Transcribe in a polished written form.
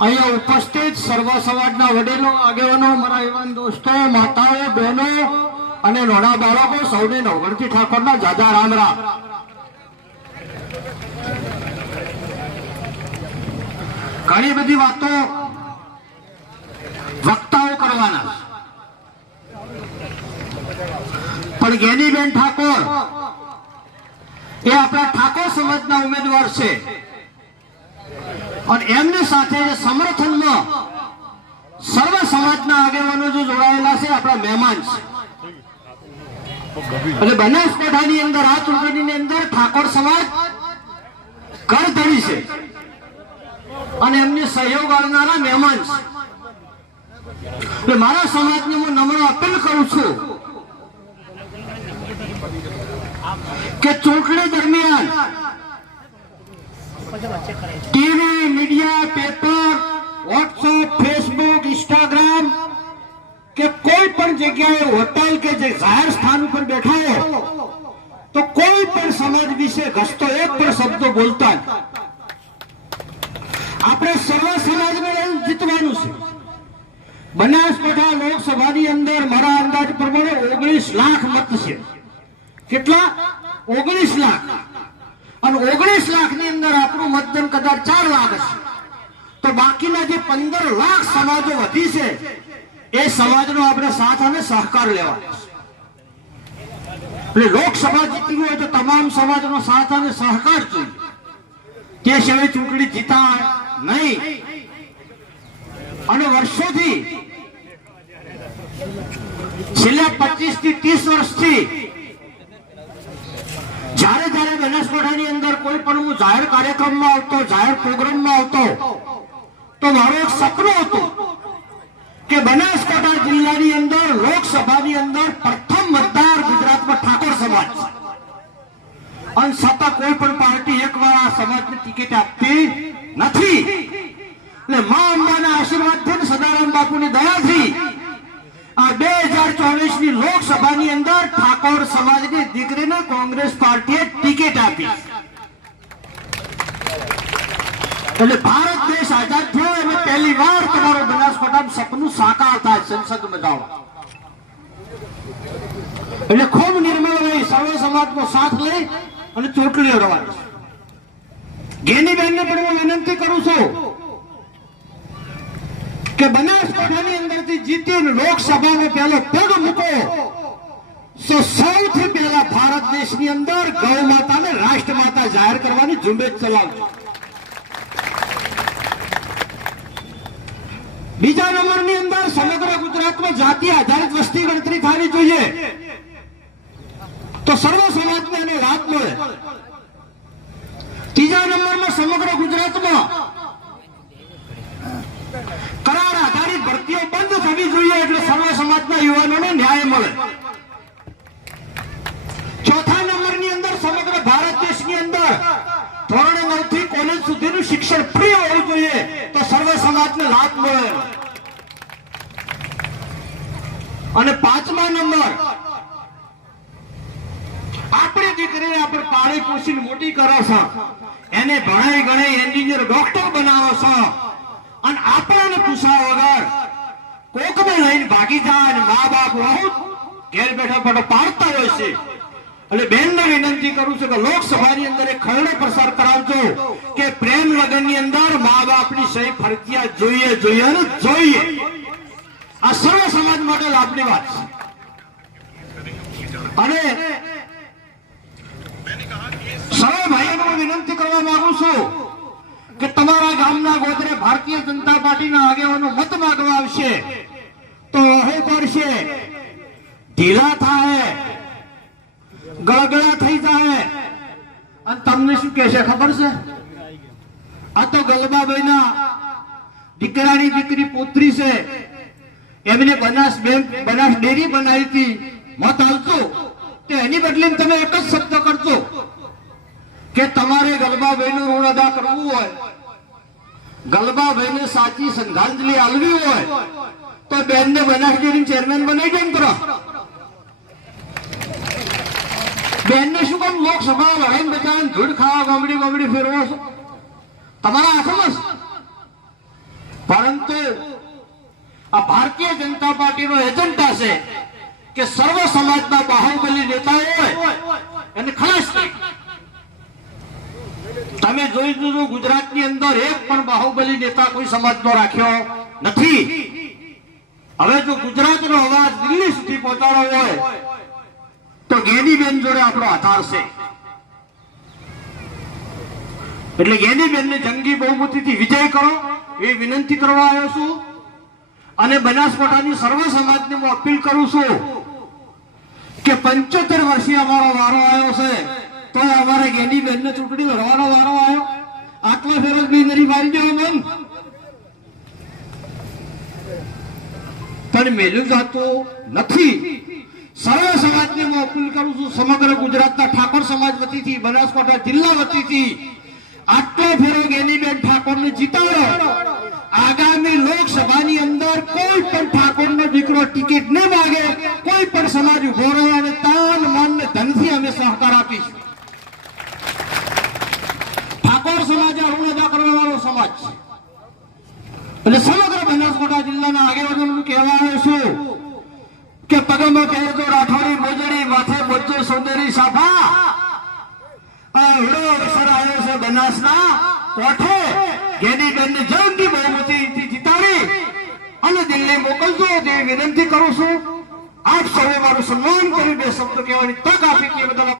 અહીંયા ઉપસ્થિત સર્વ સમાજના વડીલો, આગેવાનો, મારા યુવાન દોસ્તો, માતાઓ, બહેનો અને નાના બાળકો સૌને નવગણથી ઠાકોરના જાજા રામ રામ. ઘણી બધી વાતો વક્તાઓ કરવાના, પણ જ્ઞાનીબેન ઠાકોર એ આપણા ઠાકોર સમાજના ઉમેદવાર છે અને એમની સાથે સમર્થનમાં સર્વ સમાજના આગેવાનો જે જોડાયેલા છે આપણા મહેમાન છે. એટલે બનાસકાંઠાની અંદર આ ચૂંટણીની અંદર ઠાકોર સમાજ ઘરધણી છે અને એમને સહયોગ આપનારા મહેમાન છે. એટલે મારા સમાજને હું નમ્ર અપીલ કરું છું કે ચૂંટણી દરમિયાન TV, media, paper, WhatsApp, Facebook, Instagram કે કોઈ પણ જગ્યાએ હોટલ કે જે જાહેર સ્થાન ઉપર બેઠા હો તો કોઈ પણ સમાજ વિશે ઘસતો એક પણ શબ્દ બોલતા આપણે સર્વ સમાજને જીતવાનું છે. બનાસકાંઠા લોકસભાની અંદર મારા અંદાજ પ્રમાણે 19 લાખ મત છે. કેટલા? 19 લાખ. અને 19 લાખની અંદર આપણું મતદાન કદાચ 4 લાખ હશે તો બાકીના જે 15 લાખ સમાજો વધી છે એ સમાજનો આપણે સાથ અને સહકાર લેવાનો છે. એટલે લોકસભા જીતવી હોય તો તમામ સમાજનો સાથ અને સહકાર જોઈએ. તે સિવાય ચૂંટણી જીતાય નહીં. અને વર્ષોથી છેલ્લા 25 થી 30 વર્ષથી જ્યારે જ્યારે બનાસકાંઠાની અંદર કોઈ પણ હું જાહેર કાર્યક્રમમાં આવતો, જાહેર પ્રોગ્રામમાં આવતો તો મારું એક સપનું હતું કે બનાસકાંઠા જિલ્લાની અંદર લોકસભાની અંદર પ્રથમ મતદાર ગુજરાતમાં ઠાકોર સમાજ છે. અને છતાં કોઈ પણ પાર્ટી એકવાર આ સમાજને ટિકિટ આપતી નથી. એટલે મા અંબાના આશીર્વાદથી, સદારામ બાપુની દયાથી આ 2024 ની લોકસભાની અંદર ઠાકોર સમાજની દીકરીને કોંગ્રેસ પાર્ટીએ ટિકિટ આપી. એટલે ભારત દેશ આઝાદ થયો અને પહેલી વાર તમારો બનાસકાંઠાનું સપનું સાકાર થાય સંસદમાં જાઓ. એટલે ખૂબ નિર્મળ હોય સર્વ સમાજનો સાથ લઈ અને ચૂંટણીઓ લડવાની. જ્ઞાનીબેનને પણ હું વિનંતી કરું છું કે બનાસકાંઠાની અંદરથી જીતીને લોકસભામાં પહેલો પગ મૂકો તો સૌથી પહેલા ભારત દેશની અંદર ગૌ માતાને રાષ્ટ્રમાતા જાહેર કરવાની ઝુંબેશ ચલાવજો. બીજા નંબરની અંદર સમગ્ર ગુજરાતમાં જાતિ આધારિત વસ્તી ગણતરી થવી જોઈએ તો સર્વ સમાજને એનો લાભ મળે. ત્રીજા નંબરમાં સમગ્ર ગુજરાતમાં કરાર આધારિત ભરતીઓ બંધ થવી જોઈએ એટલે સર્વ સમાજના યુવાનોને ન્યાય મળે. ચોથા નંબરની અંદર સમગ્ર ભારત દેશની અંદર ધોરણ 9 થી કોલેજ સુધીનું શિક્ષણ ફ્રી હોવું જોઈએ તો સર્વ સમાજને લાભ મળે. અને પાંચમા નંબર આપણી દીકરીને આપણે પાળી પોષીને મોટી કરો છો, એને ભણાઈ ગણાઈ એન્જિનિયર, ડોક્ટર બનાવો છો અને આપણને પૂછ્યા વગર કોકને લઈને ભાગી જાય અને મા બાપ બહુ ઘેર બેઠા બેઠા પાડતા હોય છે. એટલે બેનને વિનંતી કરું છું કે લોકસભાની અંદર એક ખરડો પ્રસાર કરાવજો કે પ્રેમ લગ્નની અંદર મા બાપની સહી ફરજિયાત જોઈએ જોઈએ અને જોઈએ. આ સર્વ સમાજ માટે લાભની વાત છે. અને સર્વ ભાઈઓને વિનંતી કરવા માંગુ છું કે તમારા ગામના ગોત્રે ભારતીય જનતા પાર્ટીના આગેવાનો મત માંગવા આવશે તો શું કરશે? ઢીલા થાય, ગળગળા થઈ જાય અને તમને શું કહેશે ખબર છે? આ તો ગલબાભાઈના દીકરાની દીકરી પુત્રી છે, એમને બનાસ ડેરી બનાવી હતી, મત આવજો તો એની બદલે તમે એક જ શબ્દ કરજો કે તમારે ગલબાભાઈનું ઋણ અદા કરવું હોય, ગલબાભાઈને સાચી શ્રદ્ધાંજલિ આપવી હોય તો બેનને બનાસ ડેરી ચેરમેન બનાવી કેમ કરો? બેનને શું કામ લોકસભા લડાઈ બચાવીને ધૂળ ખાવા ગોમડી ફેરવો છો? તમારા હાથમાં પરંતુ આ ભારતીય જનતા પાર્ટીનો એજન્ડા છે કે સર્વ સમાજના બાહુબલી નેતાઓ હોય એને ખલાસ કરી. તમે જોઈ લીધું ગુજરાતની અંદર એક પણ બાહુબલી નેતા કોઈ સમાજનો રાખ્યો નથી. હવે જો ગુજરાતનો અવાજ દિલ્હી સુધી પહોંચાડવો હોય તો ગેનીબેન જોડે આપણો આધાર છે. એટલે ગેનીબેનને જંગી બહુમતીથી વિજય કરો એ વિનંતી કરવા આવ્યો છું. અને બનાસકાંઠાની સર્વ સમાજને હું અપીલ કરું છું કે 75 વર્ષીય અમારો વારો આવ્યો છે તો અમારે ગેનીબેનને ચૂંટણી લડવાનો વારો આવ્યો. આટલા ફેરજ બિનરી મારી દેવો મન પણ મેલું જાતું નથી. સર્વ સમાજને હું અપીલ કરું છું, સમગ્ર ગુજરાતના ઠાકોર સમાજ વતીથી, બનાસકાંઠા જિલ્લા વતીથી આટલો ફેરો ગેનીબેન ઠાકોરને જીતાડો. આગામી લોકસભાની અંદર કોઈ પણ ઠાકોરનો દીકરો ટિકિટ ન માગે, કોઈ પણ સમાજ ઉભો રહે અને તન મન ને ધનથી અમે સહકાર આપીશું. ઠાકોર સમાજ ઋણ અદા કરવા વાળો સમાજ છે. એટલે સમગ્ર બનાસકાંઠા જિલ્લાના આગેવાનોને કહેવા આવ્યો છું કે પગમાં પહેરતો રાઠોડી મોજડી, માથે બોજો સુંદરી સાફા, આવડો અવસર આવ્યો છે બનાસના કોઠે ગેનીબેનને જંગી બહુમતીથી જીતાડી અને દિલ્હી મોકલજો તેવી વિનંતી કરું છું. આપ સૌએ મારું સન્માન કરી બે શબ્દ કહેવાની તક આપી તે બદલ